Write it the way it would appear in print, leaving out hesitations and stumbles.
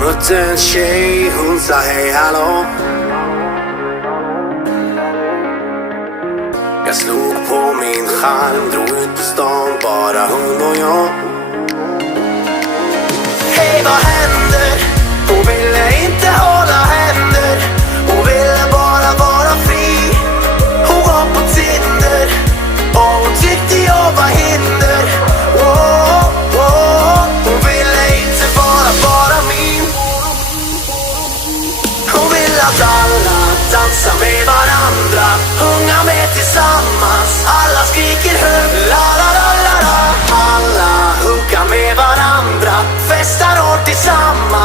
mötte en tjej, hon sa hej hallå. Jag slog på min charm, drog ut på stan, bara hon och jag. Hej, vad händer? Hon ville inte hålla händer. Hon ville bara vara fri. Hon var på Tinder och hon tyckte jag var hinder. Wow, wow. Hon ville inte vara bara min. Hon ville att alla dansar med varandra, sjunga med tillsammans. Alla skriker högt, la la la la la. Alla hunkar med varandra, festar hårt tillsammans.